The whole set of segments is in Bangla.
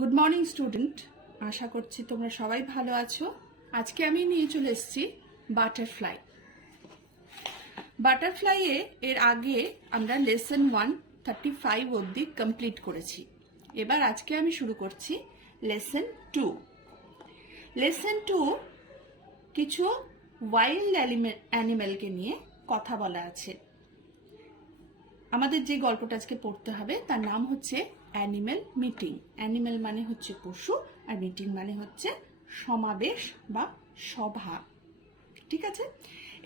গুড মর্নিং স্টুডেন্ট, আশা করছি তোমরা সবাই ভালো আছো। আজকে আমি নিয়ে চলে এসেছি বাটারফ্লাই। বাটারফ্লাইয়ে এর আগে আমরা লেসন 135 অবধি কমপ্লিট করেছি। এবার আজকে আমি শুরু করছি লেসন 2। লেসন 2 কিছু ওয়াইল্ড অ্যানিমেলকে নিয়ে কথা বলা আছে। আমাদের যে গল্পটা আজকে পড়তে হবে তার নাম হচ্ছে অ্যানিমেল মিটিং। অ্যানিমেল মানে হচ্ছে পশু, আর মিটিং মানে হচ্ছে সমাবেশ বা সভা। ঠিক আছে,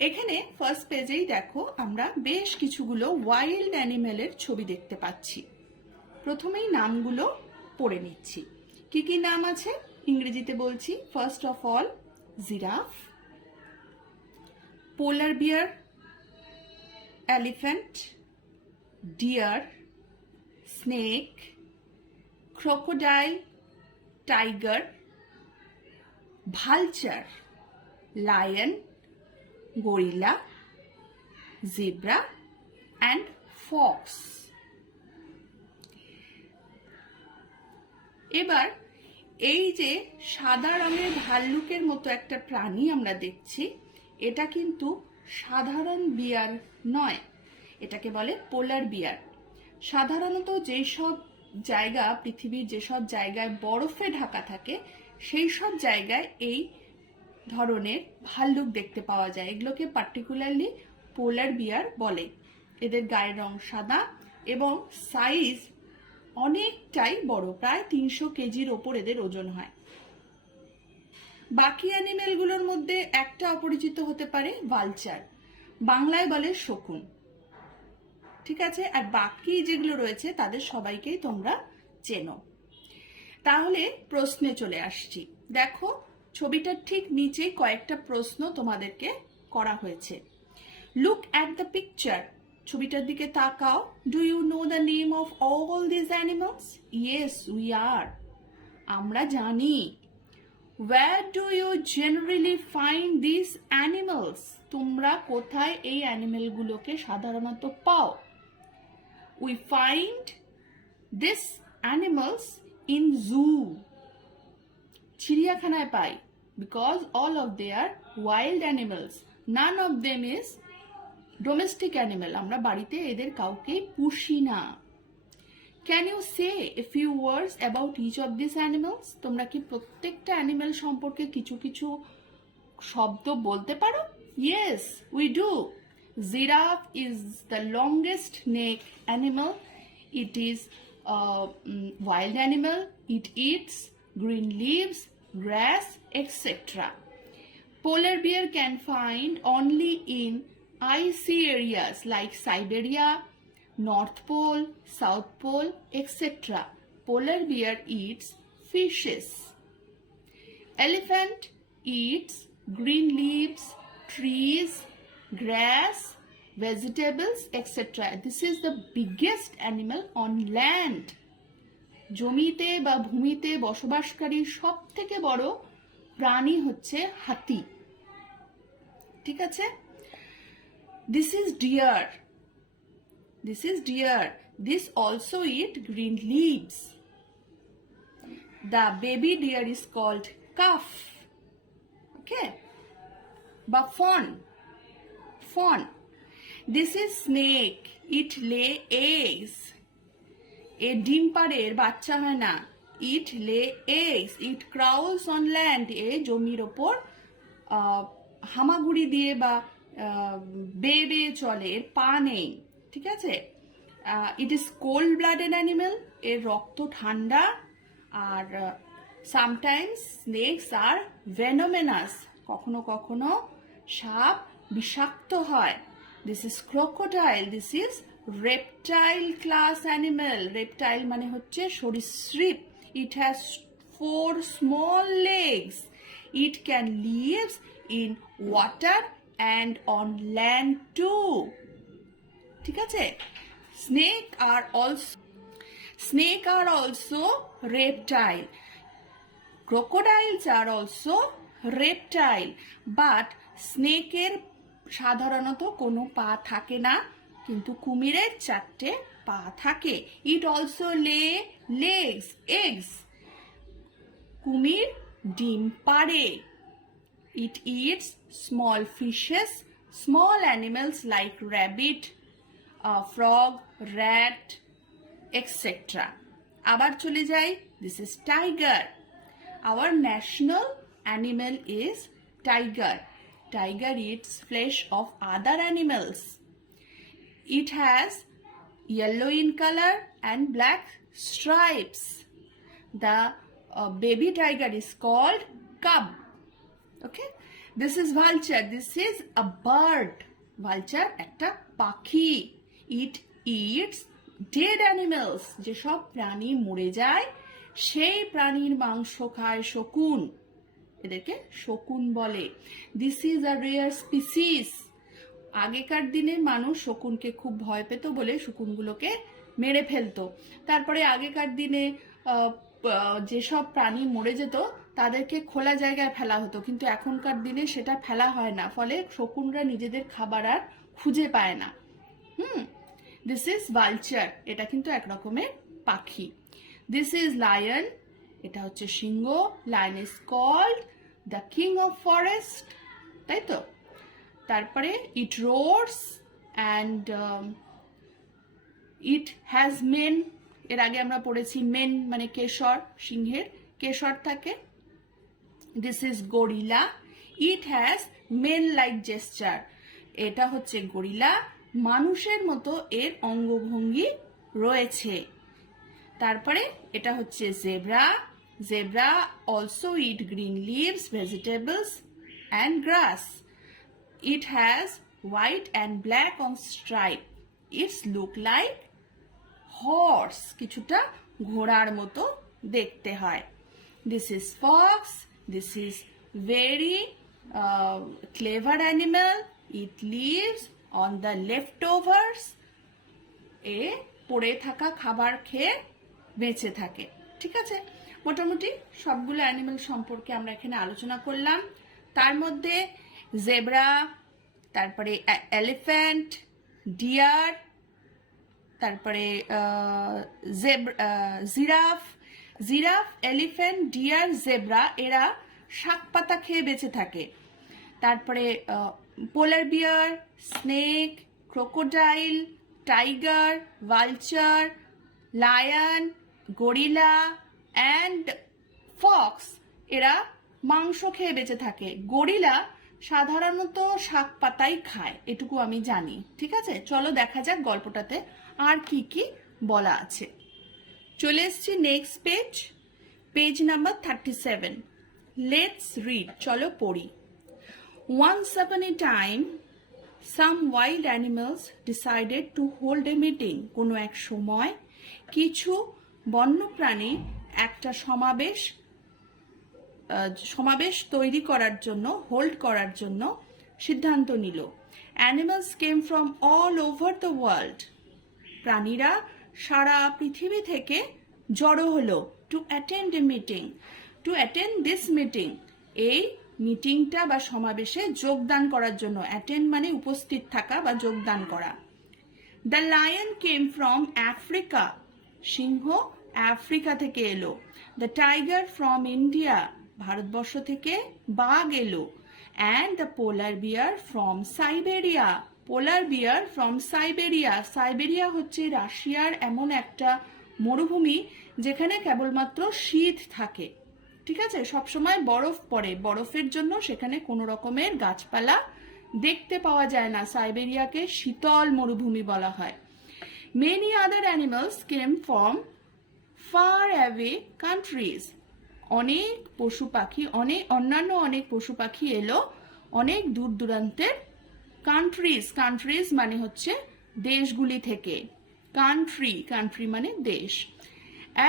এখানে ফার্স্ট পেজেই দেখো আমরা বেশ কিছুগুলো ওয়াইল্ড অ্যানিমেলের ছবি দেখতে পাচ্ছি। প্রথমেই নামগুলো পড়ে নিচ্ছি। কি কি নাম আছে ইংরেজিতে বলছি। First of all, giraffe, polar bear, elephant, deer, snake, crocodile, tiger, vulture, lion, gorilla, zebra and fox. এবার এই যে সাদা রঙের ভাল্লুকের মতো একটা প্রাণী আমরা দেখছি, এটা কিন্তু সাধারণ বিয়ার নয়, এটাকে বলে পোলার বিয়ার। সাধারণত যেই সব জায়গা, পৃথিবীর যেসব জায়গায় বরফে ঢাকা থাকে সেই সব জায়গায় এই ধরনের ভাল্লুক দেখতে পাওয়া যায়। এগুলোকে পার্টিকুলারলি পোলার বিয়ার বলে। এদের গায়ের রং সাদা এবং সাইজ অনেকটাই বড়, প্রায় 300 কেজির ওপর এদের ওজন হয়। বাকি অ্যানিমেলগুলোর মধ্যে একটা অপরিচিত হতে পারে, ভালচার, বাংলায় বলে শকুন। ঠিক আছে, আর বাকি যেগুলো রয়েছে তাদের সবাইকেই তোমরা চেনো। তাহলে প্রশ্নে চলে আসছি। দেখো ছবিটার ঠিক নিচে কয়েকটা প্রশ্ন তোমাদেরকে করা হয়েছে। লুক অ্যাট দ্য পিকচার, ছবিটার দিকে তাকাও। Do you know the name of all this animals? Yes we are, আমরা জানি। Where do you generally find these animals? তোমরা কোথায় এই অ্যানিমেলগুলোকে সাধারণত পাও? We find these animals in zoo. চিড়িয়াখানায় পাই, because all of they are wild animals. None of them is domestic animal. আমরা বাড়িতে এদের কাউকে পুষি না। Can you say a few words about each of these animals? তোমরা কি প্রত্যেকটা অ্যানিমেল সম্পর্কে কিছু কিছু শব্দ বলতে পারো? Yes, we do. Giraffe is the longest neck animal. It is a wild animal. It eats green leaves, grass, etc. Polar bear can find only in icy areas like Siberia, North Pole, South Pole, etc. Polar bear eats fishes. Elephant eats green leaves, trees, grass, vegetables, etc. This is the biggest animal on land. জমিতে বা ভূমিতে বসবাসকারী সব থেকে বড় প্রাণী হচ্ছে হাতি। ঠিক আছে, This is deer. This is deer. This also eat green leaves. The baby deer is called calf. Okay? But fawn. This is snake. It lay eggs. A ডিম পাড়ে, এর বাচ্চা হয় না। It lay eggs. It crawls on land. এ জমির ওপর হামাগুড়ি দিয়ে বা বেয়ে বেয়ে চলে, এর পা নেই। ঠিক আছে, it is cold blooded animal, এর রক্ত ঠান্ডা। আর সামটাইমস স্নেকস আর ভেনোমেনাস, কখনো কখনো সাপ বিষাক্ত হয়। This is crocodile. This is reptile class animal. Reptile মানে হচ্ছে সরীসৃপ। It has 4 small legs. It can live in water and on land too. ঠিক আছে, snake are also reptile. Crocodiles are also reptile, but snake এর সাধারণত কোনো পা থাকে না, কিন্তু কুমিরের 4টে পা থাকে। It also lay eggs. কুমির ডিম পাড়ে। It eats small fishes, small animals like rabbit, frog, rat, etc. আবার চলে যাই, this is tiger. Our national animal is tiger. Tiger eats flesh of other animals. It has yellow in color and black stripes. The baby tiger is called cub. Okay, this is vulture. This is a bird. Vulture একটা পাখি. It eats dead animals. যেসব প্রাণী মরে যায় সেই প্রাণীর মাংস খায় শকুন। এদেরকে শকুন বলে। This is a rare species. আগেকার দিনের মানুষ শকুনকে খুব ভয় পেত বলে শকুনগুলোকে মেরে ফেলতো। তারপরে আগেকার দিনে যেসব প্রাণী মরে যেত তাদেরকে খোলা জায়গায় ফেলা হতো, কিন্তু এখনকার দিনে সেটা ফেলা হয় না, ফলে শকুনরা নিজেদের খাবার আর খুঁজে পায় না। দিস ইজ ভালচার, এটা কিন্তু এক রকমের পাখি। দিস ইজ লায়ন, এটা হচ্ছে সিংহ। Lion is called the king of forest, তাই তো। তারপরে it roars and it has mane. এর আগে আমরা পড়েছি মেন মানে কেশর, সিংহের কেশর থাকে। This is gorilla, it has mane like jester. এটা হচ্ছে গরিলা, মানুষের মতো এর অঙ্গভঙ্গি রয়েছে। তারপরে এটা হচ্ছে zebra. Zebra also eat green leaves, vegetables and grass. It has white and black on stripe. It's look like horse, কিছুটা ঘোড়ার মতো দেখতে হয়। This is fox. This is very clever animal. It lives on the leftovers. এ পড়ে থাকা খাবার খেয়ে বেঁচে থাকে। ঠিক আছে, মোটামুটি সবগুলো অ্যানিমেল সম্পর্কে আমরা এখানে আলোচনা করলাম। তার মধ্যে জেব্রা, তারপরে এলিফ্যান্ট, ডিয়ার, তারপরে giraffe. Giraffe, elephant, deer, zebra এরা শাক পাতা খেয়ে বেঁচে থাকে। তারপরে polar bear, snake, crocodile, tiger, vulture, lion, gorilla and fox এরা মাংস খেয়ে বেঁচে থাকে। গরিলা সাধারণত শাক পাতাই খায়, এটুকু আমি জানি। ঠিক আছে, চলো দেখা যাক গল্পটাতে আর কি কি বলা আছে। চলে এসছি next page, page number 37। Let's read, চলো পড়ি। Once upon a time, some wild animals decided to hold a meeting. কোনো এক সময় কিছু বন্যপ্রাণী একটা সমাবেশ তৈরি করার জন্য, হোল্ড করার জন্য সিদ্ধান্ত নিল। Animals came from all over the world. প্রাণীরা সারা পৃথিবী থেকে জড়ো হলো। To attend a meeting, to attend this meeting, এই মিটিংটা বা সমাবেশে যোগদান করার জন্য। অ্যাটেন্ড মানে উপস্থিত থাকা বা যোগদান করা। The lion came from Africa, সিংহ আফ্রিকা থেকে এলো। দ্য টাইগার ফ্রম ইন্ডিয়া, ভারতবর্ষ থেকে বাঘ এলো। And the polar bear from Siberia, polar bear from Siberia. Siberia হচ্ছে রাশিয়ার এমন একটা মরুভূমি যেখানে কেবলমাত্র শীত থাকে। ঠিক আছে, সবসময় বরফ পড়ে, বরফের জন্য সেখানে কোনো রকমের গাছপালা দেখতে পাওয়া যায় না। সাইবেরিয়াকে শীতল মরুভূমি বলা হয়। Many other animals came from far away countries. অনেক পশু পাখি, অন্যান্য অনেক পশু পাখি এলো অনেক দূর দূরান্তের কান্ট্রিজ। কান্ট্রিজ মানে হচ্ছে দেশগুলি থেকে। কান্ট্রি মানে দেশ।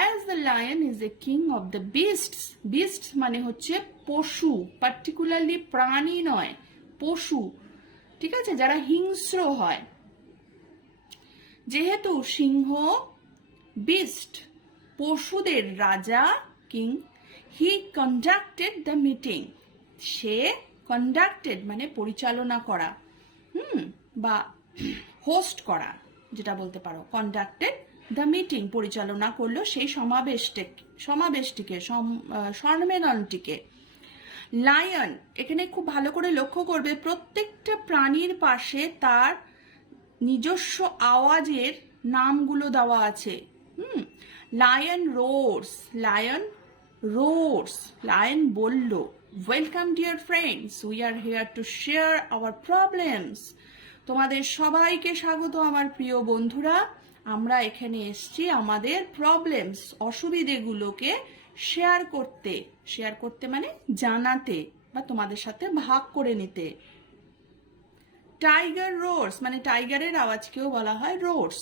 As the lion is the king of the beasts, beasts মানে হচ্ছে পশু, পার্টিকুলারলি প্রাণী নয়, পশু। ঠিক আছে, যারা হিংস্র হয়। যেহেতু সিংহ বিস্ট, পশুদের রাজা, king, he conducted the meeting. Say conducted মানে পরিচালনা করা, বা হোস্ট করা, যেটা বলতে পারো। কন্ডাক্টেড দ্য মিটিং, পরিচালনা করলো সেই সমাবেশটিকে সম্মেলনটিকে। লায়ন, এখানে খুব ভালো করে লক্ষ্য করবে প্রত্যেকটা প্রাণীর পাশে তার নিজস্ব আওয়াজের নামগুলো দেওয়া আছে। লায়ন রোর্স, লায়ন রোর্স, লায়ন বলল। Welcome dear friends, we are here to share our problems. তোমাদের সবাইকে স্বাগত আমার প্রিয় বন্ধুরা। আমরা এখানে এসেছি আমাদের প্রবলেমস, অসুবিধেগুলোকে শেয়ার করতে মানে জানাতে বা তোমাদের সাথে ভাগ করে নিতে। টাইগার রোর্স মানে টাইগারের আওয়াজকেও বলা হয় roars.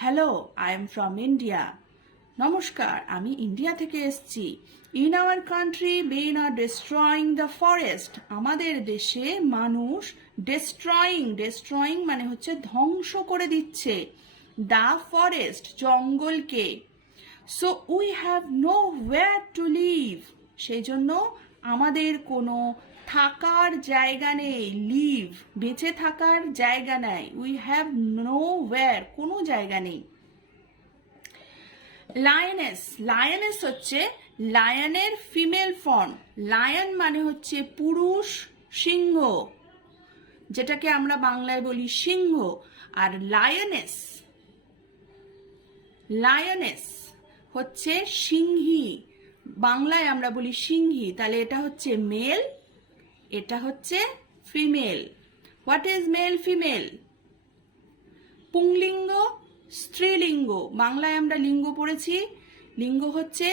Hello, I am from India. নমস্কার, আমি ইন্ডিয়া থেকে এসেছি। In our country men are destroying the forest, আমাদের দেশে মানুষ ডিস্ট্রয়িং মানে হচ্ছে ধ্বংস করে দিচ্ছে দ্য ফরেস্ট, জঙ্গলকে। So we have no where to live, সেই জন্য আমাদের কোনো থাকার জায়গা নেই। লিভ বেঁচে থাকার জায়গা নেই। উই হ্যাভ নো ওয়্যার, কোনো জায়গা নেই। লায়নেস, লায়নেস হচ্ছে লায়নের ফিমেল ফর্ম। লায়ন মানে হচ্ছে পুরুষ সিংহ, যেটাকে আমরা বাংলায় বলি সিংহ। আর লায়নেস, লায়নেস হচ্ছে সিংহী, বাংলায় আমরা বলি সিংহী। তাহলে এটা হচ্ছে মেল, এটা হচ্ছে female. What is male female? পুংলিঙ্গ, স্ত্রীলিঙ্গ। বাংলায় আমরা লিঙ্গ পড়েছি। লিঙ্গ হচ্ছে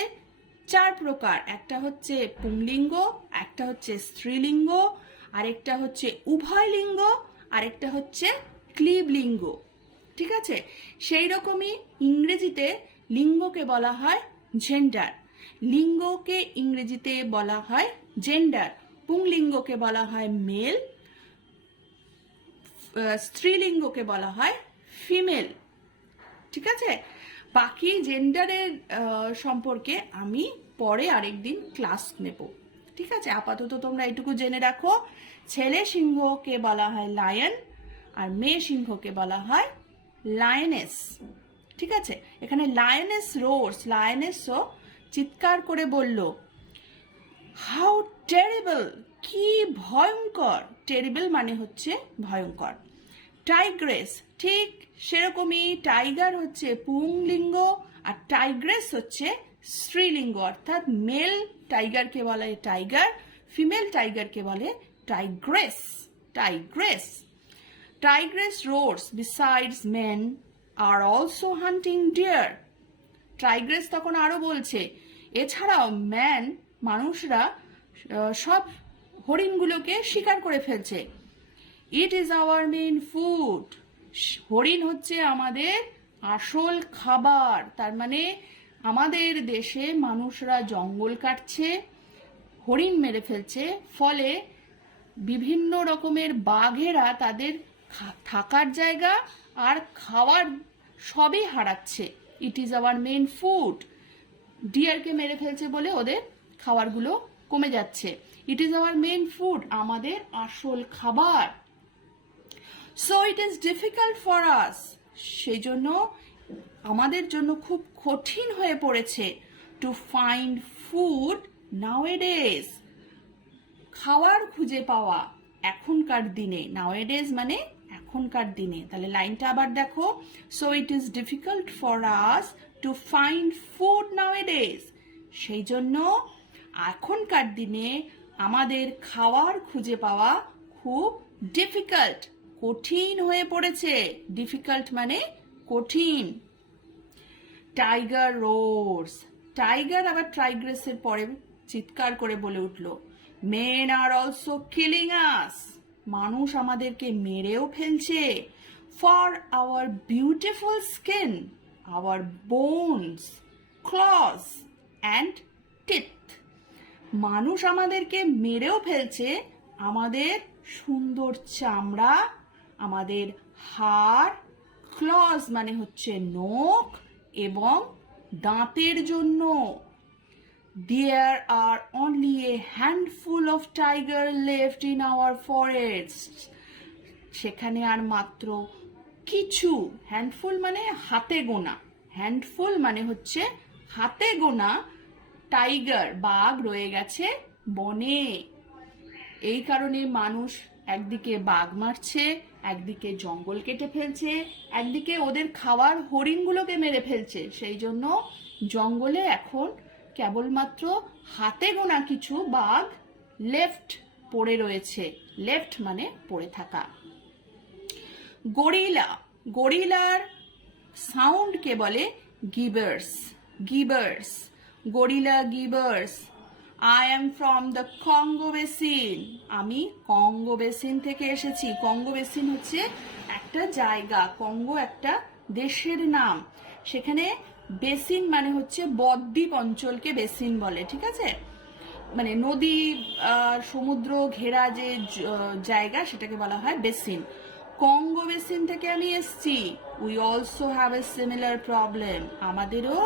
4 প্রকার, একটা হচ্ছে পুংলিঙ্গ, একটা হচ্ছে স্ত্রীলিঙ্গ, আরেকটা হচ্ছে উভয় লিঙ্গ, আরেকটা হচ্ছে ক্লীবলিঙ্গ। ঠিক আছে, সেই রকমই ইংরেজিতে লিঙ্গকে বলা হয় জেন্ডার। লিঙ্গকে ইংরেজিতে বলা হয় জেন্ডার। পুংলিঙ্গকে বলা হয় মেল, স্ত্রীলিঙ্গকে বলা হয় ফিমেল। ঠিক আছে, বাকি জেন্ডারের সম্পর্কে আমি পরে আরেকদিন ক্লাস নেব। ঠিক আছে, আপাতত তোমরা এটুকু জেনে রাখো, ছেলে সিংহকে বলা হয় লায়ন আর মেয়ে সিংহকে বলা হয় লায়নেস। ঠিক আছে, এখানে লায়নেস রোর্স, লায়নেসও চিৎকার করে বলল। হাউ টেরিবল, কি ভয়ঙ্কর। টেরিবল মানে হচ্ছে ভয়ঙ্কর। টাইগ্রেস, ঠিক সেরকমই টাইগার হচ্ছে পুংলিঙ্গ আর টাইগ্রেস হচ্ছে স্ত্রীলিঙ্গ, অর্থাৎ মেল টাইগারকে বলে টাইগার, ফিমেল টাইগারকে বলে tigress. Tigress, tigress roars besides men are also hunting deer. Tigress তখন আরো বলছে, এছাড়াও মানুষরা সব হরিণগুলোকে শিকার করে ফেলছে। ইট ইজ আওয়ার মেইন ফুড, হরিণ হচ্ছে আমাদের আসল খাবার। তার মানে আমাদের দেশে মানুষরা জঙ্গল কাটছে, হরিণ মেরে ফেলছে, ফলে বিভিন্ন রকমের বাঘেরা তাদের থাকার জায়গা আর খাওয়ার সবই হারাচ্ছে। It is our main food, ডিয়ারকে মেরে ফেলছে বলে ওদের খাবারগুলো কমে যাচ্ছে। It is our main food, আমাদের আসল খাবার। So it is difficult for us, সেই জন্য আমাদের জন্য খুব কঠিন হয়ে পড়েছে টু ফাইন্ড ফুড নাওএডেজ, খাওয়ার খুঁজে পাওয়া এখনকার দিনে। নাওএডেজ মানে এখনকার দিনে। তাহলে লাইনটা আবার দেখো, so it is difficult for us to find food nowadays, সেই জন্য এখনকার দিনে আমাদের খাওয়ার খুঁজে পাওয়া খুব ডিফিকাল্ট, কঠিন হয়ে পড়েছে। ডিফিকাল্ট মানে কঠিন। টাইগার রোর্স, টাইগার আবার টাইগ্রেসের পরে চিৎকার করে বলে উঠল, men are also killing us, মানুষ আমাদেরকে মেরেও ফেলছে। For our beautiful skin, our bones, claws and teeth, মানুষ আমাদেরকে মেরেও ফেলছে আমাদের সুন্দর চামড়া, আমাদের হাড়, ক্লজ মানে হচ্ছে নখ এবং দাঁতের জন্য। There are only a handful of tiger left in our forests, সেখানে আর মাত্র কিছু, হ্যান্ডফুল মানে হাতে গোনা, হ্যান্ডফুল মানে হচ্ছে হাতে গোনা টাইগার বাঘ রয়ে গেছে বনে। এই কারণে মানুষ একদিকে বাঘ মারছে, একদিকে জঙ্গল কেটে ফেলছে, একদিকে ওদের খাওয়ার হরিণগুলোকে মেরে ফেলছে। সেই জন্য জঙ্গলে এখন কেবলমাত্র হাতে গোনা কিছু বাঘ লেফট পড়ে রয়েছে। লেফট মানে পড়ে থাকা। গরিলা, গরিলার সাউন্ডকে বলে gibbers. Gibbers, gorilla gibbers. I am from the Congo Basin. আমি কঙ্গো বেসিন থেকে এসেছি। কঙ্গো বেসিন হচ্ছে একটা জায়গা, কঙ্গো একটা দেশের নাম। সেখানে বেসিন মানে হচ্ছে বদ্বীপ অঞ্চলকে বেসিন বলে, ঠিক আছে? মানে নদী সমুদ্র ঘেরা যে জায়গা সেটাকে বলা হয় বেসিন। কঙ্গো বেসিন থেকে আমি এসছি। We also have a similar problem. আমাদেরও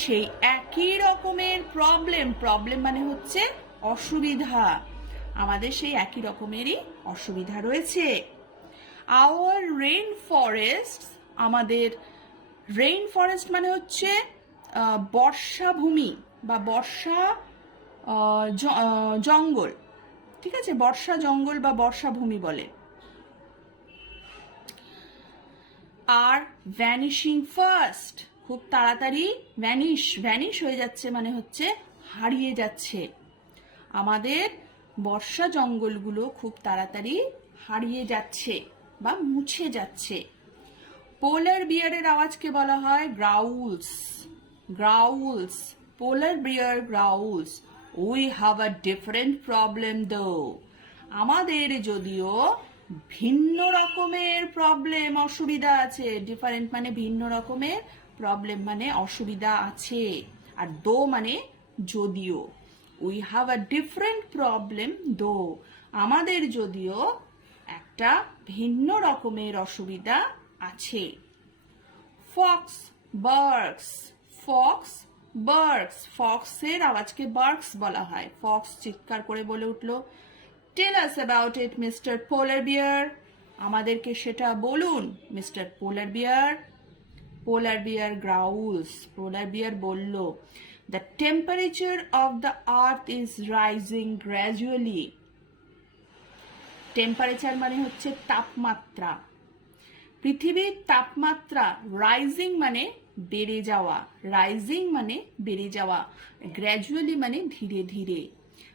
সেই একই রকমের প্রবলেম। প্রবলেম মানে হচ্ছে অসুবিধা। আমাদের সেই একই রকমেরই অসুবিধা রয়েছে। আওয়ার রেইন ফরেস্ট, আমাদের রেইন ফরেস্ট মানে হচ্ছে বর্ষাভূমি বা বর্ষা জঙ্গল, ঠিক আছে? বর্ষা জঙ্গল বা বর্ষাভূমি বলে। আর ভ্যানিশিং ফাস্ট, খুব তাড়াতাড়ি ভ্যানিশ হয়ে যাচ্ছে মানে হচ্ছে হারিয়ে যাচ্ছে। আমাদের বর্ষা জঙ্গলগুলো খুব তাড়াতাড়ি হারিয়ে যাচ্ছে বা মুছে যাচ্ছে। পোলার বিয়ারের আওয়াজকে বলা হয় growls. Growls, polar bear growls. We have a different problem though. আমাদের যদিও ভিন্ন রকমের প্রবলেম অসুবিধা আছে। ডিফারেন্ট মানে ভিন্ন রকমের, প্রবলেম মানে অসুবিধা আছে, আর দো মানে যদিও। We have a different problem though. আমাদের যদিও একটা ভিন্ন রকমের অসুবিধা আছে। Fox barks, fox barks. ফক্সের আওয়াজকে বার্কস বলা হয়। ফক্স চিৎকার করে বলে উঠলো, টেল আস অ্যাবাউট ইট মিস্টার পোলার বিয়ার। আমাদেরকে সেটা বলুন মিস্টার পোলার বিয়ার। পোলার বিয়ার গ্রাউলস। পোলার বিয়ার বলল, the temperature of the earth is rising gradually. Temperature মানে হচ্ছে তাপমাত্রা। পৃথিবীর তাপমাত্রা, রাইজিং মানে বেড়ে যাওয়া, রাইজিং মানে বেড়ে যাওয়া, গ্র্যাজুয়ালি মানে ধীরে ধীরে।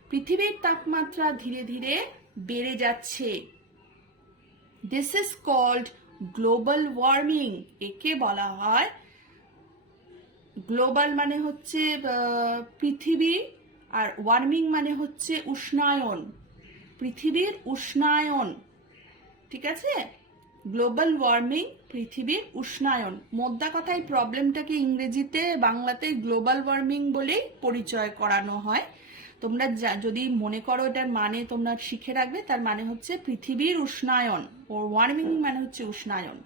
পৃথিবীর তাপমাত্রা ধীরে ধীরে বেড়ে যাচ্ছে। This is called global warming. একে বলা হয়, গ্লোবাল মানে হচ্ছে পৃথিবী, আর ওয়ার্মিং মানে হচ্ছে উষ্ণায়ন, পৃথিবীর উষ্ণায়ন, ঠিক আছে? গ্লোবাল ওয়ার্মিং, পৃথিবীর উষ্ণায়ন। মোদ্দা কথায় প্রবলেমটাকে ইংরেজিতে বাংলাতে গ্লোবাল ওয়ার্মিং বলেই পরিচয় করানো হয়। তোমরা যদি মনে করো এটার মানে তোমরা শিখে রাখবে, তার মানে হচ্ছে পৃথিবীর উষ্ণায়ন, ও ওয়ার্মিং মানে হচ্ছে উষ্ণায়ন।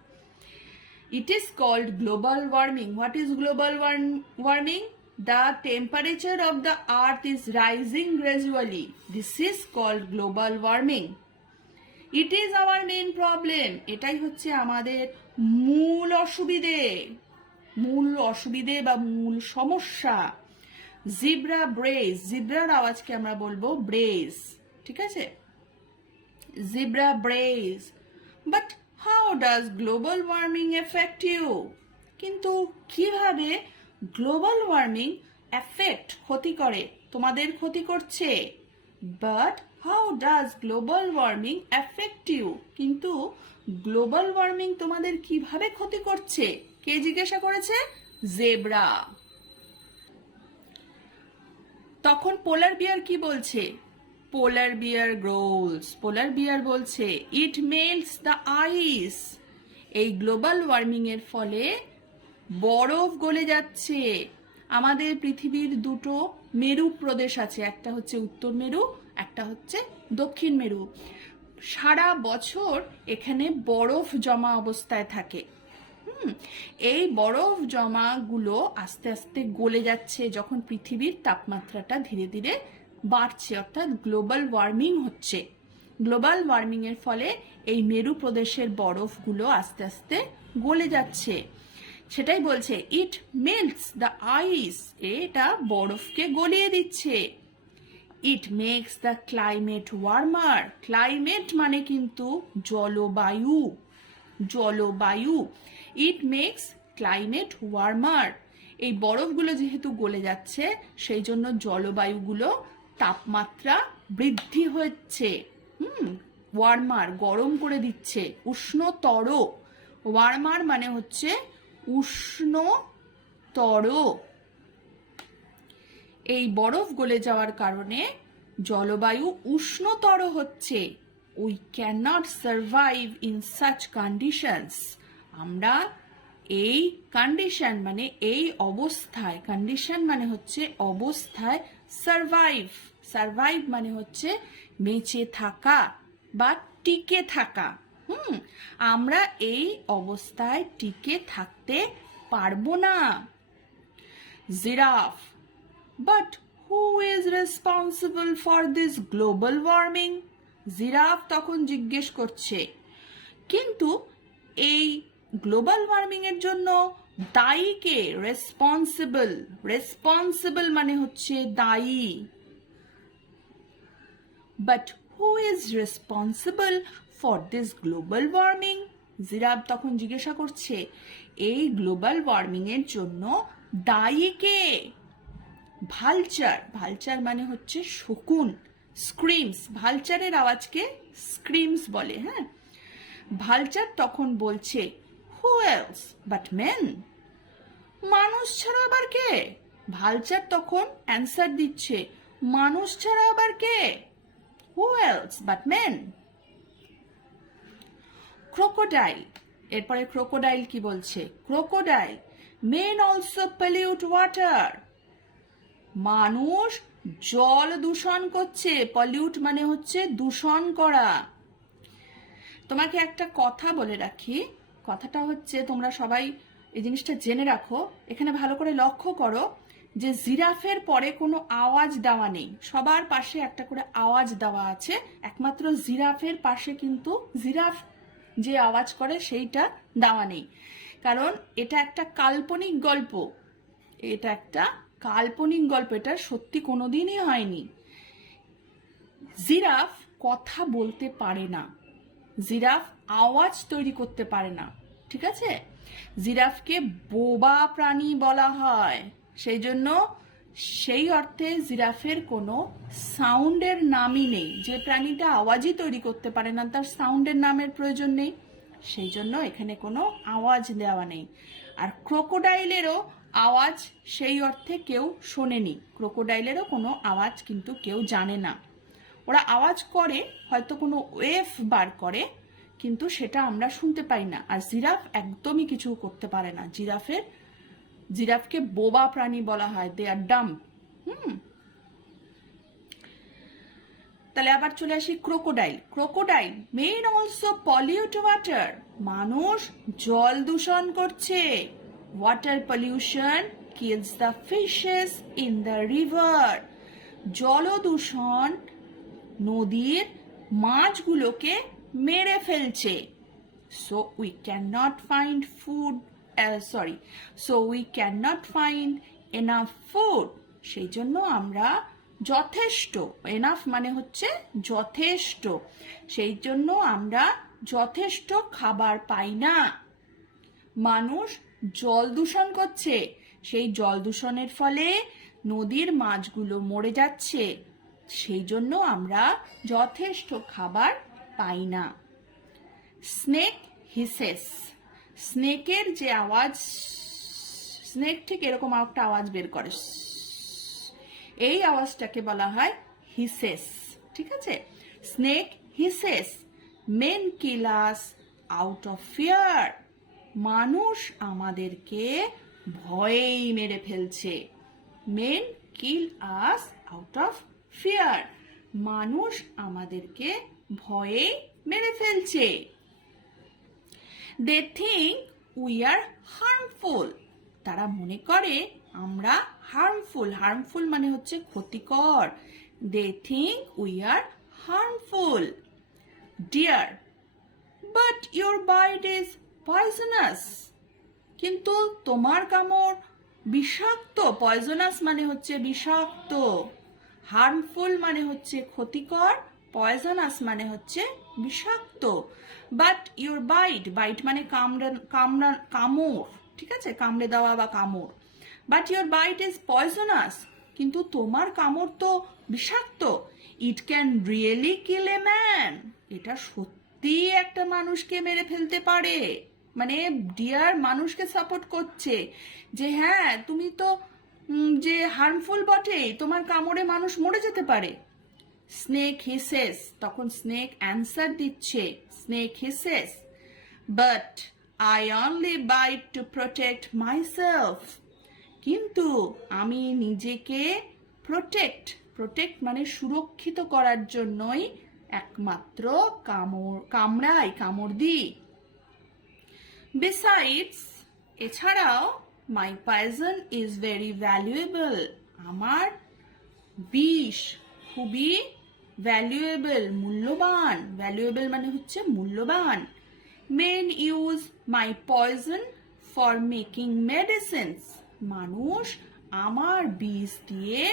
It is called global warming. What is global warming? The temperature of the earth is rising gradually. This is called global warming. It is our main problem. এটাই হচ্ছে আমাদের মূল অসুবিধে বা মূল সমস্যা। জিব্রা ব্রেজ, জিব্রার আওয়াজকে আমরা বলবো ব্রেজ, ঠিক আছে? Zebra brays. But how does global warming effect you? কিন্তু কিভাবে গ্লোবাল ওয়ার্মিং এফেক্ট, ক্ষতি করে, তোমাদের ক্ষতি করছে? But how does global warming effect you? কিন্তু গ্লোবাল ওয়ার্মিং তোমাদের কিভাবে ক্ষতি করছে? কে জিজ্ঞাসা করেছে? জেব্রা। তখন পোলার বিয়ার কি বলছে? পোলার বিয়ার গ্রোলস। পোলার বিয়ার বলছে, ইট মেল্টস দ্য আইস। এই গ্লোবাল ওয়ার্মিং এর ফলে বরফ গলে যাচ্ছে। আমাদের পৃথিবীর দুটো মেরু প্রদেশ আছে, একটা হচ্ছে উত্তর মেরু, একটা হচ্ছে দক্ষিণ মেরু। সারা বছর এখানে বরফ জমা অবস্থায় থাকে। এই বরফ জমাগুলো আস্তে আস্তে গলে যাচ্ছে যখন পৃথিবীর তাপমাত্রাটা ধীরে ধীরে বাড়ছে, অর্থাৎ গ্লোবাল ওয়ার্মিং হচ্ছে। গ্লোবাল ওয়ার্মিং এর ফলে এই মেরু প্রদেশের বরফগুলো আস্তে আস্তে গলে যাচ্ছে। সেটাই বলছে, ইট মেল্টস দ্য আইস, এটা বরফকে গলিয়ে দিচ্ছে। It makes the climate warmer, climate মানে কিন্তু জলবায়ু, জলবায়ু। ইট মেক্স ক্লাইমেট ওয়ার্মার, এই বরফগুলো যেহেতু গলে যাচ্ছে সেই জন্য জলবায়ুগুলো তাপমাত্রা বৃদ্ধি হচ্ছে। ওয়ার্মার গরম করে দিচ্ছে, উষ্ণতর। ওয়ার্মার মানে হচ্ছে উষ্ণতর। এই বরফ গলে যাওয়ার কারণে জলবায়ু উষ্ণতর হচ্ছে। We can not survive in such conditions, আমরা এই কন্ডিশন মানে এই অবস্থায়, কন্ডিশন মানে হচ্ছে অবস্থায়, সার্ভাইভ, সার্ভাইভ মানে হচ্ছে বেঁচে থাকা বা টিকে থাকা। আমরা এই অবস্থায় টিকে থাকতে পারবো না। Giraffe, but who is responsible for this global warming? Giraffe তখন জিজ্ঞেস করছে, কিন্তু এই গ্লোবাল ওয়ার্মিং এর জন্য দায়ী কে? রেসপন্সিবল, রেসপন্সিবল মানে হচ্ছে দায়ী। But who is responsible for this global warming? Giraffe তখন জিজ্ঞাসা করছে, এই গ্লোবাল ওয়ার্মিং এর জন্য দায়ী কে? ভালচার, ভালচার মানে হচ্ছে শকুন, স্ক্রিমস, ভালচারের আওয়াজকে স্ক্রিমস বলে। হ্যাঁ, ভালচার তখন বলছে, হু এলস বাট মেন? মানুষ ছাড়া আবার কে? ভালচার তখন অ্যান্সার দিচ্ছে, মানুষ ছাড়া আবার কে? Who else but men? Crocodile, এরপরে ক্রোকোডাইল কি বলছে? Crocodile, men also pollute water, মানুষ জল দূষণ করছে। পলিউট মানে হচ্ছে দূষণ করা। তোমাকে একটা কথা বলে রাখি, কথাটা হচ্ছে, তোমরা সবাই এই জিনিসটা জেনে রাখো, এখানে ভালো করে লক্ষ্য করো যে জিরাফের পরে কোনো আওয়াজ দেওয়া নেই, সবার পাশে একটা করে আওয়াজ দেওয়া আছে, একমাত্র জিরাফের পাশে কিন্তু জিরাফ যে আওয়াজ করে সেইটা দেওয়া নেই, কারণ এটা একটা কাল্পনিক গল্প, এটা একটা কাল্পনিক গল্প, এটা সত্যি কোনোদিনই হয়নি। জিরাফ কথা বলতে পারে না, জিরাফ আওয়াজ তৈরি করতে পারে না, ঠিক আছে? জিরাফকে বোবা প্রাণী বলা হয়, সেই জন্য সেই অর্থে জিরাফের কোনো সাউন্ডের নামই নেই। যে প্রাণীটা আওয়াজই তৈরি করতে পারে না তার সাউন্ডের নামের প্রয়োজন নেই, সেই জন্য এখানে কোনো আওয়াজ দেওয়া নেই। আর ক্রোকোডাইলেরও আওয়াজ সেই অর্থে কেউ শোনেনি, ক্রোকোডাইলেরও কোনো আওয়াজ কিন্তু কেউ জানে না। ওরা আওয়াজ করে, হয়তো কোনো ওয়েভ বার করে, কিন্তু সেটা আমরা শুনতে পাই না। আর জিরাফ একদমই কিছু করতে পারে না, জিরাফকে বোবা প্রাণী বলা হয়, দে আর ডাম। তাহলে আবার চলে আসি crocodile. Crocodile men also pollute water, মানুষ জল দূষণ করছে। Water pollution kills the fishes in the river, জল দূষণ নদীর মাছগুলোকে মেরে ফেলছে। So we can not find food, so we can not find enough food, সেই জন্য আমরা যথেষ্ট, এনাফ মানে হচ্ছে যথেষ্ট, সেই জন্য আমরা যথেষ্ট খাবার পাই না। মানুষ জল দূষণ করছে, সেই জল দূষণের ফলে নদীর মাছগুলো মরে যাচ্ছে, সেই জন্য আমরা যথেষ্ট খাবার পাই না। স্নেক হিসেস, স্নেকের যে আওয়াজ, স্নেক ঠিক এরকম একটা আওয়াজ বের করে, এই আওয়াজটাকে বলা হয় হিসেস, ঠিক আছে? Snake hisses, men kill us out of fear, মানুষ আমাদেরকে ভয়েই মেরে ফেলছে। Men kill us out of fear, মানুষ আমাদেরকে ভয়ে মেরে ফেলছে। They think we are harmful, তারা মনে করে আমরা হার্মফুল, হার্মফুল মানে হচ্ছে ক্ষতিকর। They think we are harmful. Deer, but your bite is poisonous, কিন্তু তোমার কামড় বিষাক্ত। পয়জনাস মানে হচ্ছে বিষাক্ত, হার্মফুল মানে হচ্ছে ক্ষতিকর, পয়জনাস মানে হচ্ছে বিষাক্ত। বাট ইউর বাইট, বাইট মানে কামড়, ঠিক আছে, কামড়ে দেওয়া বা কামড়। But your bite is poisonous, কিন্তু তোমার কামড় তো বিষাক্ত। It can really kill a man, এটা সত্যি একটা মানুষকে মেরে ফেলতে পারে। মানে ডিয়ার মানুষকে সাপোর্ট করছে যে হ্যাঁ তুমি তো যে হার্মফুল বটেই, তোমার কামড়ে মানুষ মরে যেতে পারে। স্নেক হিসেস, তখন স্নেক অ্যান্সার দিচ্ছে, snake hisses, but I only bite to protect myself, কিন্তু আমি নিজেকে প্রোটেক্ট মানে সুরক্ষিত করার জন্যই একমাত্র কামড় দিই। Besides, এছাড়াও my poison is very valuable, আমার বিষ খুবই ভ্যালুয়েবল, মূল্যবান। ভ্যালুয়েবল মানে হচ্ছে মূল্যবান। Men use my poison for making medicines, মানুষ আমার বিষ দিয়ে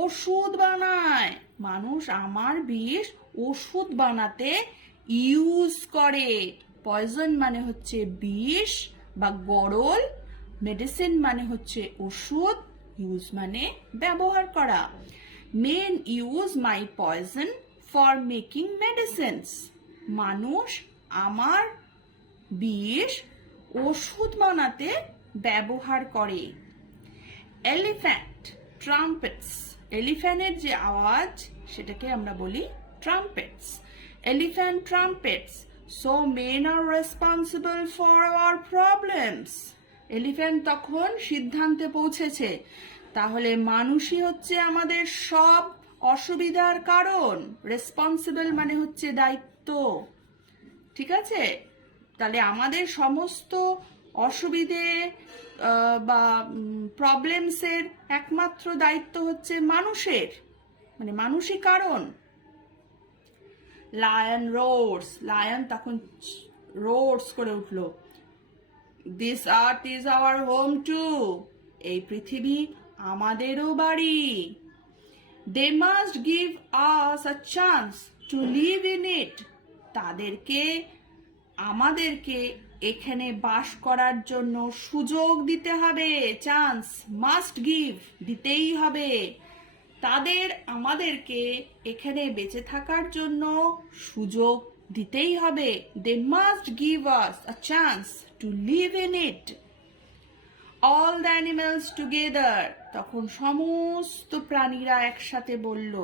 ওষুধ বানায়, মানুষ আমার বিষ ওষুধ বানাতে ইউজ করে। পয়জন মানে হচ্ছে বিষ বা গরল, মেডিসিন মানে হচ্ছে ওষুধ, ইউজ মানে ব্যবহার করা। Men use my poison for making medicines, মানুষ আমার বিষ ওষুধ বানাতে ব্যবহার করে। এলিফ্যান্ট ট্রাম্পেটস, এলিফ্যান্টের যে আওয়াজ সেটাকে আমরা বলি trumpets. Elephant trumpets, so men are responsible for our problems. Elephant তখন সিদ্ধান্তে পৌঁছেছে, তাহলে মানুষই হচ্ছে আমাদের সব অসুবিধার কারণ। রেসপন্সিবল মানে হচ্ছে দায়িত্ব, ঠিক আছে, তাহলে আমাদের সমস্ত অসুবিধে বা প্রবলেমসের একমাত্র দায়িত্ব হচ্ছে মানুষের, মানে মানুষই কারণ। লায়ন রোডস, লায়ন তখন রোডস করে উঠল, this earth is our home too, এই পৃথিবী আমাদেরও বাড়ি। They must give us a chance to live in it, তাদেরকে আমাদেরকে এখানে বাস করার জন্য সুযোগ দিতে হবে। চান্স, মাস্ট গিভ, দিতেই হবে, তাদের আমাদেরকে এখানে বেঁচে থাকার জন্য সুযোগ দিতেই হবে। They must give us a chance to live in it. All the animals together, তখন সমস্ত প্রাণীরা একসাথে বলল,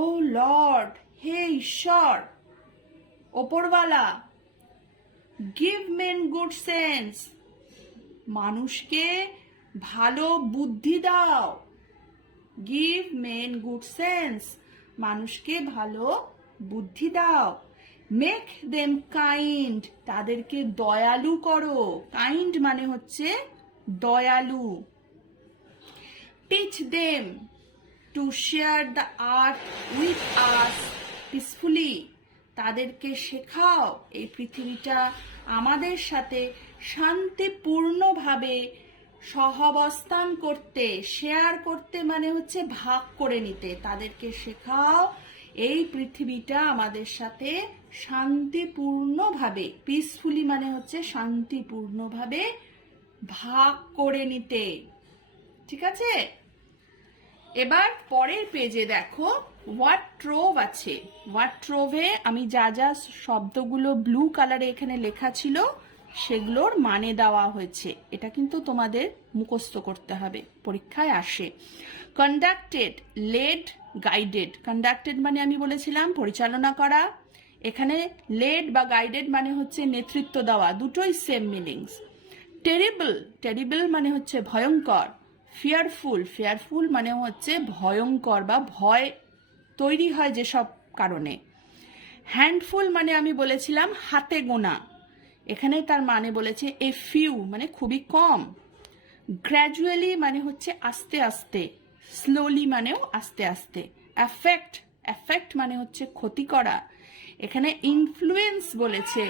ও লর্ড, হে ঈশ্বর, ওপরওয়ালা, গিভ মেন গুড সেন্স, মানুষকে ভালো বুদ্ধি দাও। গিভ মেন গুড সেন্স, মানুষকে ভালো বুদ্ধি দাও। মেক দেম কাইন্ড, তাদেরকে দয়ালু করো। কাইন্ড মানে হচ্ছে দয়ালু। Teach them to share the earth with us peacefully, তাদেরকে শেখাও এই পৃথিবীটা আমাদের সাথে শান্তিপূর্ণভাবে সহাবস্থান করতে। শেয়ার করতে মানে হচ্ছে ভাগ করে নিতে, তাদেরকে শেখাও এই পৃথিবীটা আমাদের সাথে শান্তিপূর্ণভাবে, পিসফুলি মানে হচ্ছে শান্তিপূর্ণভাবে ভাগ করে নিতে, ঠিক আছে। এবার পরের পেজে দেখো ওয়ার্ডট্রোভ আছে। ওয়ার্ডট্রোভে আমি যা যা শব্দগুলো ব্লু কালারে এখানে লেখা ছিল সেগুলোর মানে দেওয়া হয়েছে। এটা কিন্তু তোমাদের মুখস্থ করতে হবে, পরীক্ষায় আসে। Conducted, lead, guided. কন্ডাক্টেড মানে আমি বলেছিলাম পরিচালনা করা, এখানে লেড বা গাইডেড মানে হচ্ছে নেতৃত্ব দেওয়া, দুটোই সেম মিনিংস। টেরিবল, টেরিবল মানে হচ্ছে ভয়ঙ্কর। ফিয়ারফুল, ফিয়ারফুল মানে হচ্ছে ভয়ঙ্কর বা ভয় তৈরি হয় যেসব কারণে। হ্যান্ডফুল মানে আমি বলেছিলাম হাতে গোনা, এখানে তার মানে বলেছে এ ফিউ মানে খুবই কম। গ্র্যাজুয়ালি মানে হচ্ছে আস্তে আস্তে, স্লোলি মানেও আস্তে আস্তে। অ্যাফেক্ট, অ্যাফেক্ট মানে হচ্ছে ক্ষতি করা। এখানে ইনফ্লুয়েন্স বলেছে,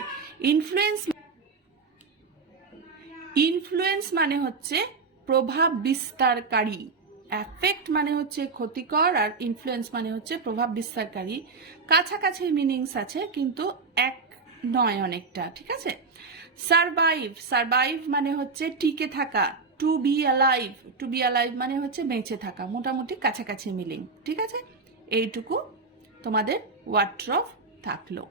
ইনফ্লুয়েন্স ইনফ্লুয়েন্স মানে হচ্ছে প্রভাব বিস্তারকারী, অ্যাফেক্ট মানে হচ্ছে ক্ষতিকর, আর ইনফ্লুয়েন্স মানে হচ্ছে প্রভাব বিস্তারকারী। কাছাকাছি মিনিংস আছে কিন্তু এক নয় অনেকটা, ঠিক আছে। সারভাইভ, সারভাইভ মানে হচ্ছে টিকে থাকা। To be alive, to be alive মানে হচ্ছে বেঁচে থাকা, মোটামুটি কাছাকাছি মিনিং, ঠিক আছে। এইটুকু তোমাদের ওয়ার্ড্রব থাকলো।